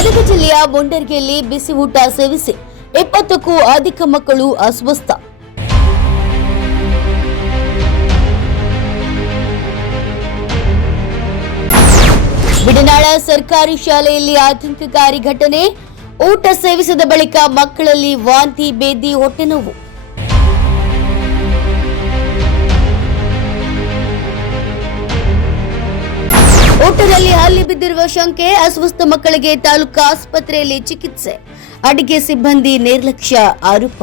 ಗದಗ ಜಿಲ್ಲೆಯ ಮುಂಡರ್ಗಿಯಲ್ಲಿ ಬಿಸಿ ಊಟ ಸೇವಿಸಿ 20ಕ್ಕೂ ಅಧಿಕ ಮಕ್ಕಳು ಅಸ್ವಸ್ಥ. ಬಿಡನಾಳ ಸರ್ಕಾರಿ ಶಾಲೆಯಲ್ಲಿ ಆತಂಕಕಾರಿ ಘಟನೆ. ಊಟ ಸೇವಿಸಿದ ಬಳಿಕ ಮಕ್ಕಳಲ್ಲಿ ವಾಂತಿ, ಬೇದಿ, ಹೊಟ್ಟೆನೋವು. ಊಟದಲ್ಲಿ ಹಲ್ಲಿ ಬಿದ್ದಿರುವ ಶಂಕೆ. ಅಸ್ವಸ್ಥ ಮಕ್ಕಳಿಗೆ ತಾಲೂಕು ಆಸ್ಪತ್ರೆಯಲ್ಲಿ ಚಿಕಿತ್ಸೆ. ಅಡಿಗೆ ಸಿಬ್ಬಂದಿ ನಿರ್ಲಕ್ಷ್ಯ ಆರೋಪ.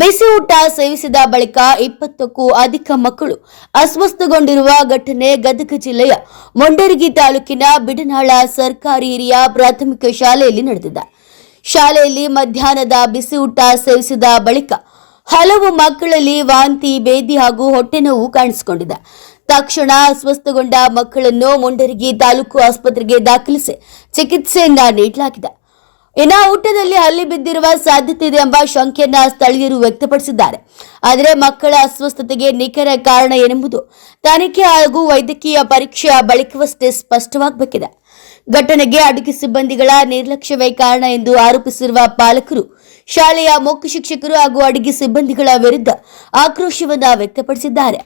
ಬಿಸಿ ಊಟ ಸೇವಿಸಿದ ಬಳಿಕ 20ಕ್ಕೂ ಅಧಿಕ ಮಕ್ಕಳು ಅಸ್ವಸ್ಥಗೊಂಡಿರುವ ಘಟನೆ ಗದಗ ಜಿಲ್ಲೆಯ ಮುಂಡರಗಿ ತಾಲೂಕಿನ ಬಿಡನಾಳ ಸರ್ಕಾರಿ ಹಿರಿಯ ಪ್ರಾಥಮಿಕ ಶಾಲೆಯಲ್ಲಿ ನಡೆದಿದೆ. ಶಾಲೆಯಲ್ಲಿ ಮಧ್ಯಾಹ್ನದ ಬಿಸಿ ಊಟ ಸೇವಿಸಿದ ಬಳಿಕ ಹಲವು ಮಕ್ಕಳಲ್ಲಿ ವಾಂತಿ, ಬೇದಿ ಹಾಗೂ ಹೊಟ್ಟೆನೋವು ಕಾಣಿಸಿಕೊಂಡಿದೆ. ತಕ್ಷಣ ಅಸ್ವಸ್ಥಗೊಂಡ ಮಕ್ಕಳನ್ನು ಮುಂಡರಗಿ ತಾಲೂಕು ಆಸ್ಪತ್ರೆಗೆ ದಾಖಲಿಸಿ ಚಿಕಿತ್ಸೆಯನ್ನ ನೀಡಲಾಗಿದೆ. ಇನ್ನು ಊಟದಲ್ಲಿ ಹಲ್ಲಿ ಬಿದ್ದಿರುವ ಸಾಧ್ಯತೆ ಇದೆ ಎಂಬ ಶಂಕೆಯನ್ನ ಸ್ಥಳೀಯರು ವ್ಯಕ್ತಪಡಿಸಿದ್ದಾರೆ. ಆದರೆ ಮಕ್ಕಳ ಅಸ್ವಸ್ಥತೆಗೆ ನಿಖರ ಕಾರಣ ಏನೆಂಬುದು ತನಿಖೆ ಹಾಗೂ ವೈದ್ಯಕೀಯ ಪರೀಕ್ಷೆಯ ಬಳಿಕವಷ್ಟೇ ಸ್ಪಷ್ಟವಾಗಬೇಕಿದೆ. ಘಟನೆಗೆ ಅಡುಗೆ ಸಿಬ್ಬಂದಿಗಳ ನಿರ್ಲಕ್ಷ್ಯವೇ ಕಾರಣ ಎಂದು ಆರೋಪಿಸಿರುವ ಪಾಲಕರು ಶಾಲೆಯ ಮುಖ್ಯ ಶಿಕ್ಷಕರು ಹಾಗೂ ಅಡುಗೆ ಸಿಬ್ಬಂದಿಗಳ ವಿರುದ್ಧ ಆಕ್ರೋಶವನ್ನ ವ್ಯಕ್ತಪಡಿಸಿದ್ದಾರೆ.